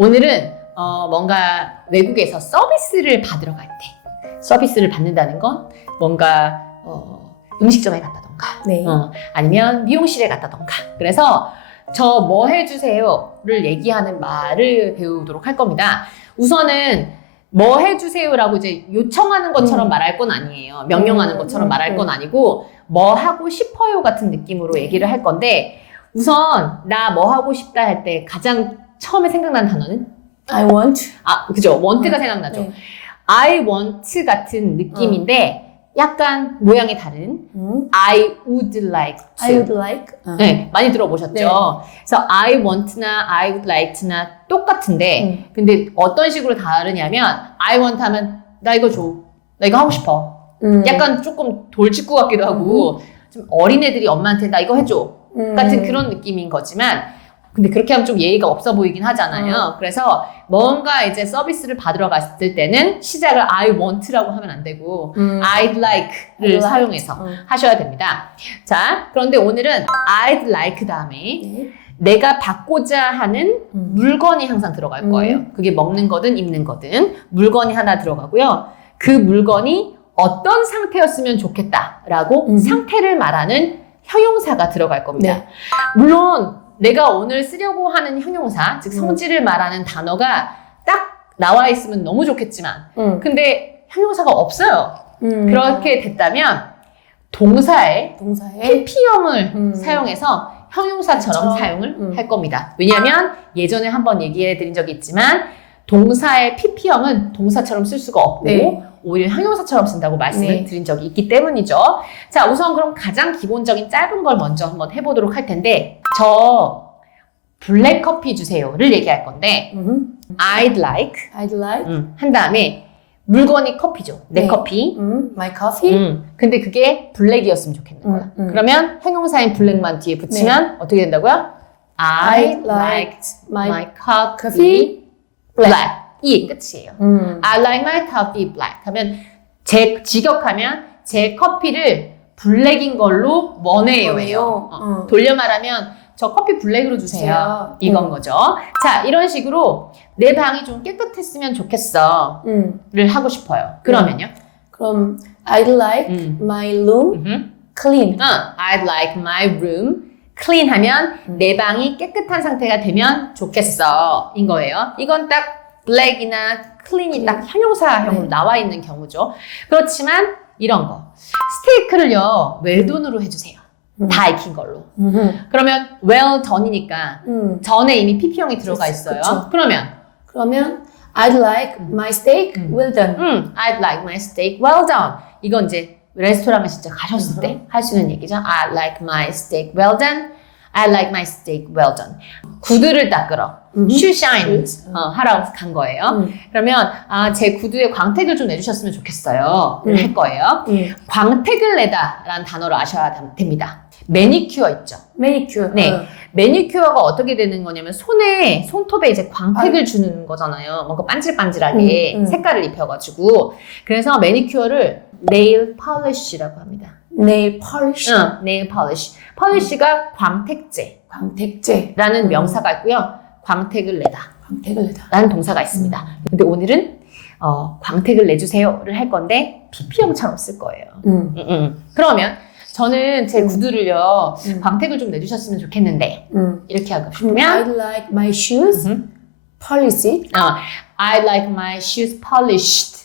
오늘은 뭔가 외국에서 서비스를 받으러 갈 때, 서비스를 받는다는 건 뭔가 음식점에 갔다던가, 네. 아니면 미용실에 갔다던가. 그래서 저 뭐 해주세요를 얘기하는 말을 배우도록 할 겁니다. 우선은 뭐 해주세요라고 이제 요청하는 것처럼 말할 건 아니에요. 명령하는 것처럼 말할 건 아니고 뭐 하고 싶어요 같은 느낌으로 얘기를 할 건데, 우선 나 뭐 하고 싶다 할 때 가장 처음에 생각나는 단어는? I want. 그죠. want가 생각나죠. 네. I want 같은 느낌인데 약간 모양이 다른 I would like to. I would like. 네, 많이 들어보셨죠? 네. 그래서 I want나 I would like to나 똑같은데 근데 어떤 식으로 다르냐면 I want 하면 나 이거 줘. 나 이거 하고 싶어. 약간 조금 돌직구 같기도 하고 좀 어린애들이 엄마한테 나 이거 해줘. 같은 그런 느낌인 거지만 근데 그렇게 하면 좀 예의가 없어 보이긴 하잖아요. 그래서 뭔가 이제 서비스를 받으러 갔을 때는 시작을 I want라고 하면 안 되고 I'd like를 사용해서 하셔야 됩니다. 자, 그런데 오늘은 I'd like 다음에 네. 내가 받고자 하는 물건이 항상 들어갈 거예요. 그게 먹는 거든 입는 거든 물건이 하나 들어가고요. 그 물건이 어떤 상태였으면 좋겠다라고 상태를 말하는 형용사가 들어갈 겁니다. 네. 물론 내가 오늘 쓰려고 하는 형용사, 즉 성질을 말하는 단어가 딱 나와 있으면 너무 좋겠지만 근데 형용사가 없어요. 그렇게 됐다면 동사의 PP형을 사용해서 형용사처럼 사용을 할 겁니다. 왜냐하면 예전에 한번 얘기해 드린 적이 있지만 동사의 PP형은 동사처럼 쓸 수가 없고 네. 오히려 형용사처럼 쓴다고 말씀을 네. 드린 적이 있기 때문이죠. 자, 우선 그럼 가장 기본적인 짧은 걸 먼저 한번 해보도록 할 텐데 저 블랙커피 주세요를 얘기할 건데 I'd like 한 다음에 물건이 커피죠. 내 네. 커피. My coffee. 근데 그게 블랙이었으면 좋겠는 거야. 그러면 형용사인 블랙만 뒤에 붙이면 어떻게 된다고요? I'd like my coffee black. 이 끝이에요. I like my coffee black 하면 직역하면 제 커피를 블랙인 걸로 원해요. 돌려 말하면 저 커피 블랙으로 주세요. 이건 거죠. 자, 이런 식으로 내 방이 좀 깨끗했으면 좋겠어 를 하고 싶어요. 그러면요? 그럼 I'd like my room clean. I'd like my room clean 하면 내 방이 깨끗한 상태가 되면 좋겠어 인 거예요. 이건 딱 black이나 clean이 딱 형용사형으로 나와 있는 경우죠. 그렇지만 이런 거 스테이크를요 웰돈으로 해주세요. 다 익힌 걸로. 그러면 well done이니까 전에 이미 PP형이 들어가 있어요. 그쵸. 그러면 I'd like my steak well done. I'd like my steak well done. 이건 이제 레스토랑을 진짜 가셨을 때 할 수 있는 얘기죠. I'd like my steak well done. I like my steak well done. 구두를 닦으러 shoe shine 하러 간 거예요. 그러면 제 구두에 광택을 좀 내주셨으면 좋겠어요. 할 거예요. 광택을 내다라는 단어를 아셔야 됩니다. 매니큐어 있죠. Manicure. 네. 매니큐어가 어떻게 되는 거냐면 손톱에 이제 광택을 주는 거잖아요. 뭔가 반질반질하게 색깔을 입혀가지고. 그래서 매니큐어를 nail polish라고 합니다. Nail polish. nail polish. polish가 광택제라는 명사가 있고요. 광택을 내다. 라는 동사가 있습니다. 근데 오늘은 광택을 내주세요를 할 건데 PP형처럼 쓸 거예요. 그러면 저는 제 구두를요 광택을 좀 내주셨으면 좋겠는데 이렇게 하고 싶으면 I'd like my shoes polished. I'd like my shoes polished.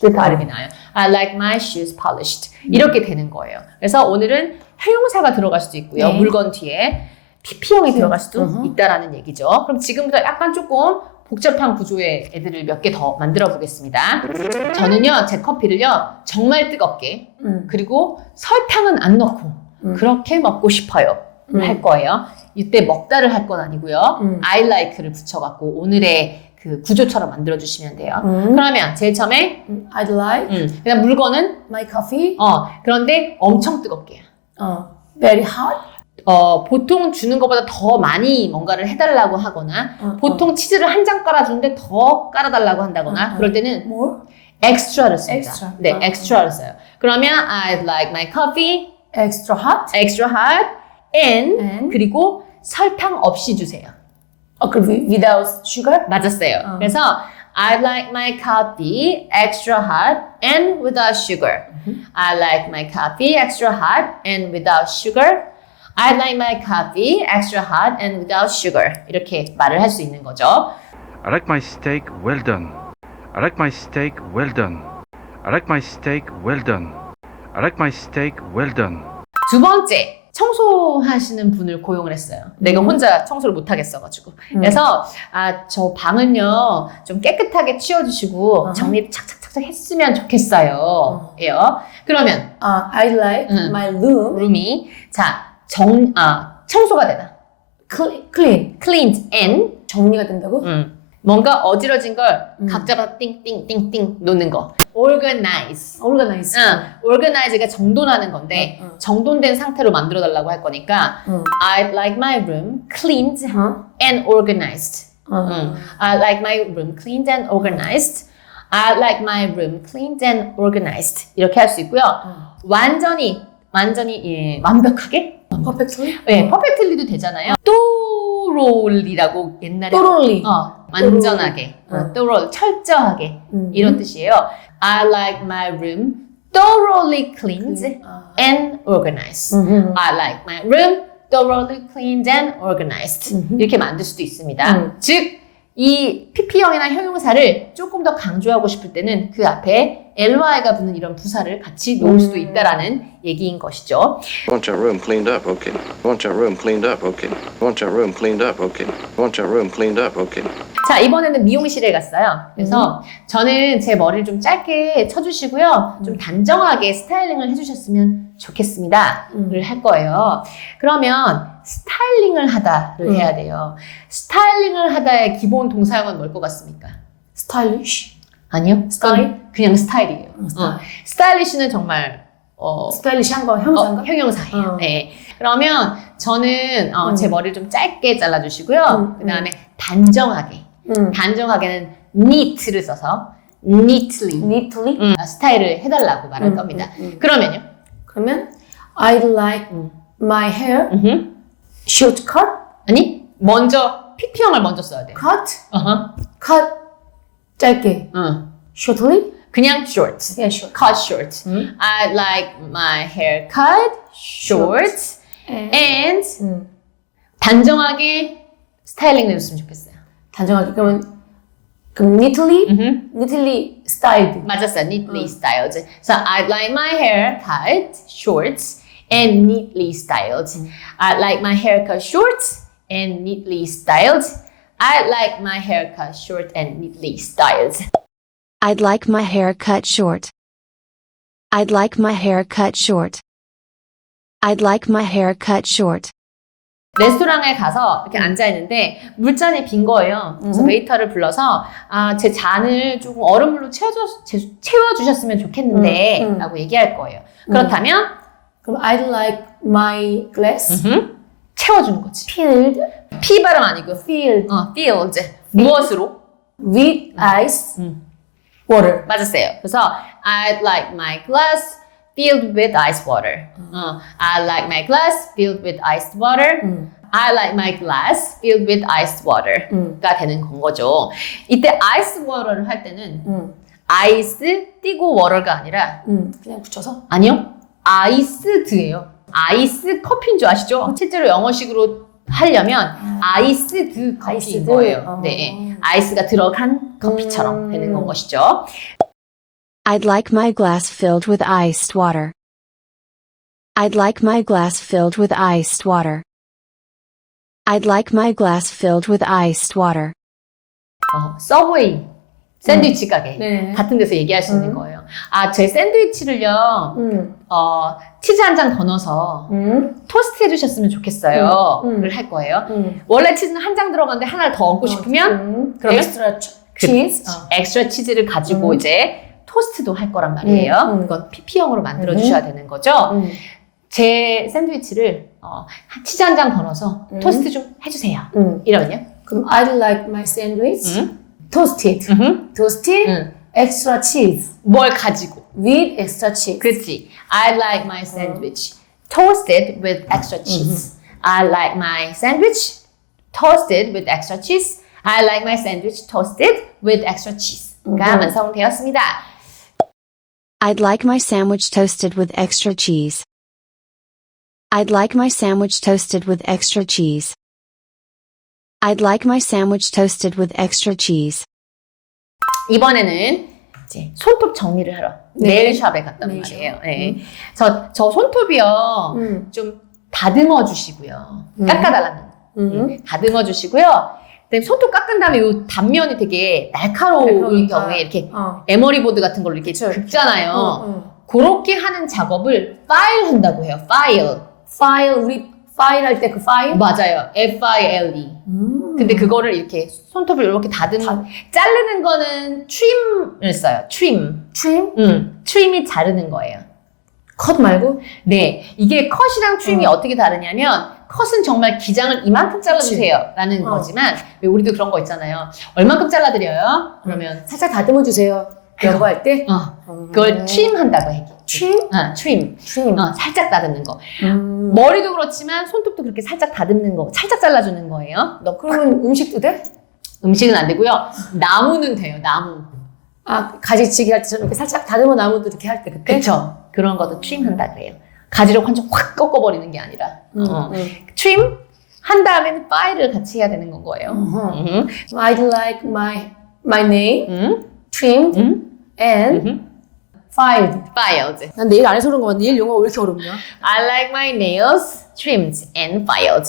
그 발음이 나요. I'd like my shoes polished. 이렇게 되는 거예요. 그래서 오늘은 형용사가 들어갈 수도 있고요. 네. 물건 뒤에 PP형이 들어갈 수도 있다라는 얘기죠. 그럼 지금부터 약간 조금 복잡한 구조의 애들을 몇 개 더 만들어 보겠습니다. 저는요, 제 커피를요, 정말 뜨겁게, 그리고 설탕은 안 넣고, 그렇게 먹고 싶어요. 할 거예요. 이때 먹다를 할 건 아니고요. I like를 붙여갖고 오늘의 그 구조처럼 만들어주시면 돼요. 그러면 제일 처음에, I'd like 그다음 물건은, my coffee. 그런데 엄청 뜨겁게. Very hot. 보통 주는 것보다 더 많이 뭔가를 해달라고 하거나 보통 치즈를 한 장 깔아주는데 더 깔아달라고 한다거나 그럴 때는 More. extra를 씁니다. Extra. 네, extra를 써요. 그러면 I'd like my coffee Extra hot. extra hot and And? 그리고 설탕 없이 주세요. without sugar? 맞았어요. 그래서 I like my coffee extra hot and without sugar. I like my coffee extra hot and without sugar. I like my coffee extra hot and without sugar. 이렇게 말을 할 수 있는 거죠. I like my steak well done. I like my steak well done. I like my steak well done. I like my steak well done. 두 번째, 청소하시는 분을 고용을 했어요. 내가 혼자 청소를 못 하겠어가지고. 그래서 저 방은요 좀 깨끗하게 치워주시고 정리 착착착착 했으면 좋겠어요. 예요. 그러면 I like my room 룸이 청소가 되다. cleaned and 정리가 된다고? 뭔가 어지러진 걸 각 잡아서 띵띵띵띵 놓는 거. organize. organize. organize가 정돈하는 건데 정돈된 상태로 만들어 달라고 할 거니까 I'd like my room cleaned and organized. I like my room cleaned and organized. I like my room cleaned and organized. 이렇게 할 수 있고요. 완전히 예, 완벽하게? perfectly? 네, perfectly도 되잖아요. thoroughly라고 옛날에 thoroughly. 완전하게, thorough, 철저하게 이런 뜻이에요. I like my room thoroughly cleaned and organized. I like my room thoroughly cleaned and organized. 이렇게 만들 수도 있습니다. 즉, 이 PP형이나 형용사를 조금 더 강조하고 싶을 때는 그 앞에 ly가 붙는 이런 부사를 같이 놓을 수도 있다라는 얘기인 것이죠. Want your room cleaned up, okay. Want your room cleaned up, okay. Want your room cleaned up, okay. Want your room cleaned up, okay. 자, 이번에는 미용실에 갔어요. 그래서 저는 제 머리를 좀 짧게 쳐주시고요. 좀 단정하게 스타일링을 해주셨으면 좋겠습니다.를 할 거예요. 그러면 스타일링을 하다를 해야 돼요. 스타일링을 하다의 기본 동사형은 뭘 것 같습니까? stylish. 아니요. 스타일? 그냥 스타일이에요. 스타일리시는 정말 스타일리시한 거 형용사인가? 형용사예요. 네. 그러면 저는 제 머리를 좀 짧게 잘라주시고요. 그 다음에 단정하게. 단정하게는 neat를 써서 neatly 스타일을 해달라고 말할 겁니다. 그러면요? 그러면 I'd like my hair short cut? 아니, 먼저 PP형을 먼저 써야 돼요. cut? 어허. cut 짧게. shortly? 그냥 short. Yeah, short. cut short. I like my hair cut short and 단정하게 스타일링 해줬으면 좋겠어요. 단정하게. 그럼 neatly styled. 맞았어요. neatly styled. So I'd like my hair cut short and neatly styled. I'd like my hair cut short and neatly styled. I'd like my hair cut short and neatly styled. I'd like my hair cut short. I'd like my hair cut short. I'd like my hair cut short. 레스토랑에 가서 이렇게 앉아있는데 물잔이 빈 거예요. 그래서 웨이터를 불러서 제 잔을 조금 얼음물로 채워주셨으면 좋겠는데 라고 얘기할 거예요. 그렇다면 그럼 I'd like my glass 채워주는 거지. filled P 발음 아니고 filled filled. 무엇으로? with ice water. 맞았어요. 그래서 I'd like my glass filled with ice water. I like my glass filled with iced water. I like my glass filled with iced water가 되는 건 거죠. 이때 ice water를 할 때는 ice 띄고 water가 아니라 그냥 붙여서? 아니요. iced예요. 아이스 커피인 줄 아시죠? 실제로 영어식으로 하려면 아이스드 커피인 거예요. 네, 아이스가 들어간 커피처럼 되는 건 것이죠. I'd like my glass filled with iced water. I'd like my glass filled with iced water. I'd like my glass filled with iced water. 서브웨이 샌드위치 가게 네. 같은 데서 얘기할 수 있는 거예요. 제 샌드위치를요 치즈 한 장 더 넣어서 토스트 해주셨으면 좋겠어요 를 할 거예요. 원래 치즈는 한 장 들어가는데 하나를 더 얹고 싶으면 그럼 extra cheese. 엑스트라 치즈를 가지고 이제 토스트도 할 거란 말이에요. 그건 PP형으로 만들어 주셔야 되는 거죠. 제 샌드위치를 치즈 한 장 더 넣어서 토스트 좀 해주세요. 이러면요? 그럼 I'd like my sandwich toasted. toasted extra cheese 뭘 가지고? with extra cheese. 그치. I like my sandwich toasted with extra cheese. I like my sandwich toasted with extra cheese. I like my sandwich toasted with extra cheese가 완성되었습니다. I'd like my sandwich toasted with extra cheese. I'd like my sandwich toasted with extra cheese. I'd like my sandwich toasted with extra cheese. 이번에는 이제 손톱 정리를 하러 네일샵에 갔단 네일샵. 말이에요. 네. 저 손톱이요. 좀 다듬어 주시고요. 깎아달라는 거. 다듬어 주시고요. 그다음에 손톱 깎은 다음에 이 단면이 되게 날카로운 날카로우니까. 경우에 이렇게 에머리보드 같은 걸로 이렇게 긁잖아요. 그렇게 하는 작업을 파일 한다고 해요. 파일. 우리 파일 할 때 그 파일? 맞아요. F-I-L-E. 근데 그거를 이렇게 손톱을 이렇게 자르는 거는 trim을 써요. trim. trim이 자르는 거예요. 컷 말고? 네. 이게 컷이랑 trim이 어떻게 다르냐면 컷은 정말 기장을 이만큼 잘라주세요 라는 거지만 왜 우리도 그런 거 있잖아요. 얼만큼 잘라드려요? 그러면 살짝 다듬어 주세요. 연구할 때? 그걸 trim 한다고 해. trim? trim. trim. 살짝 다듬는 거. 머리도 그렇지만 손톱도 그렇게 살짝 다듬는 거, 살짝 잘라주는 거예요. 그러면 음식도 돼? 음식은 안 되고요. 나무는 돼요. 나무. 아, 가지치기 할 때처럼 이렇게 살짝 다듬어 나무도 이렇게 할 때 그때? 그쵸. 그런 것도 trim 한다 그래요. 가지를 완전 확 꺾어버리는 게 아니라. trim 한 다음에는 file을 같이 해야 되는 건 거예요. I'd like my nail trimmed and filed. filed. 난 네일 안 해서 그런 거야. 네일 용어 왜 이렇게 어렵냐? I like my nails trimmed and filed.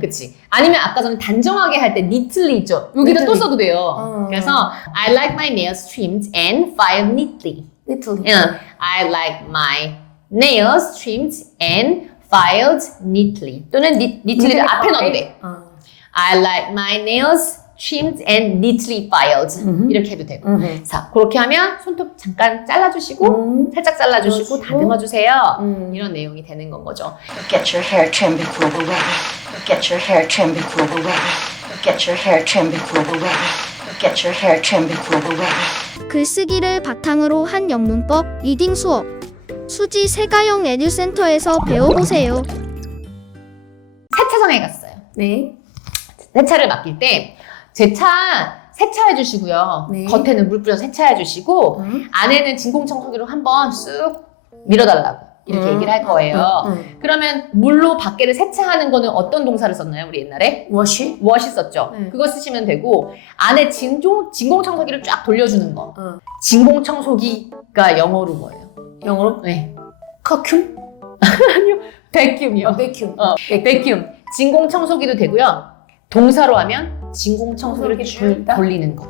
그치. 아니면 아까 전에 단정하게 할 때 neatly 있죠. 여기다 또 써도 돼요. 그래서 I like my nails trimmed and filed neatly. I like my nails trimmed and filed neatly. 또는 neatly를 앞에 넣어도 돼. I like my nails trimmed and neatly filed. 이렇게 해도 되고. 자, 그렇게 하면 손톱 잠깐 잘라주시고, 살짝 잘라주시고, 다듬어주세요. 이런 내용이 되는 건 거죠. Get your hair trimmed before the wedding. Get your hair trimmed before the wedding. Get your hair trimmed before the wedding. Get your hair trimmed before the wedding. 글쓰기를 바탕으로 한 영문법 리딩 수업 수지 세가영 에듀센터에서 배워보세요. 세차장에 갔어요. 네. 세차를 맡길 때 제 차 세차해 주시고요. 네. 겉에는 물 뿌려서 세차해 주시고 안에는 진공청소기로 한번 쑥 밀어달라고 이렇게 얘기를 할 거예요. 그러면 물로 밖에를 세차하는 거는 어떤 동사를 썼나요? 우리 옛날에? 워시? 워시 썼죠. 그거 쓰시면 되고 안에 진공청소기를 쫙 돌려주는 거. 진공청소기가 영어로 뭐예요? 영어로? 네. 커큐? 아니요. 베큐음이요. 베큐. 베큐음. 진공청소기도 되고요. 동사로 하면 진공청소기를 쭉 돌리는 거.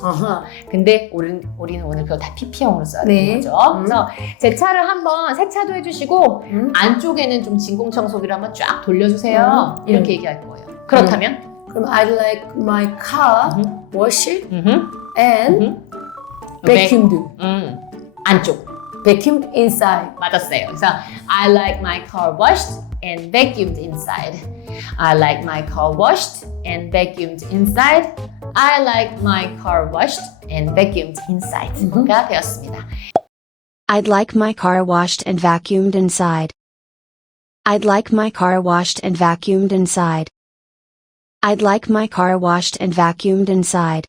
근데 우리는 오늘 그거 다 PP형으로 써야 되는 거죠. 그래서 제 차를 한번 세차도 해주시고 안쪽에는 좀 진공청소기를 한번 쫙 돌려주세요. 이렇게 얘기할 거예요. 그렇다면? 그럼 I'd like my car washed and vacuumed. 안쪽. Vacuumed inside. 맞았어요. 그래서 I like my car washed and vacuumed inside. I like my car washed and vacuumed inside. I like my car washed and vacuumed inside가 되었습니다. I'd like my car washed and vacuumed inside. I'd like my car washed and vacuumed inside. I'd like my car washed and vacuumed inside.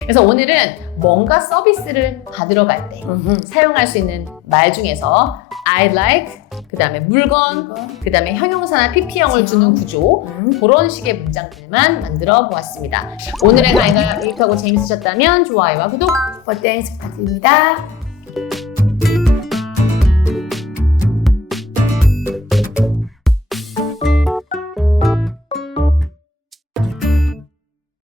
그래서 오늘은 뭔가 서비스를 받으러 갈 때 사용할 수 있는 말 중에서 I like, 그 다음에 물건, 그 다음에 형용사나 PP형을 주는 구조 그런 식의 문장들만 만들어 보았습니다. 오늘의 강의가 유익하고 재밌으셨다면 좋아요와 구독 땡스 부탁드립니다.